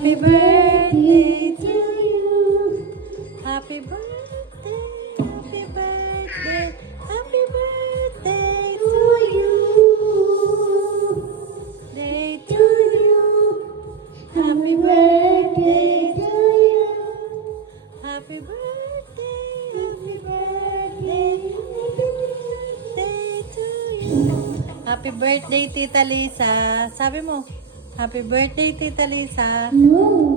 Happy birthday to you. Happy birthday, happy birthday, happy birthday to you. Day to you. Happy birthday to you. Happy birthday, happy birthday, happy birthday to you. Happy birthday, Tita Lisa. Sabi mo, happy birthday, Tita Lisa. No.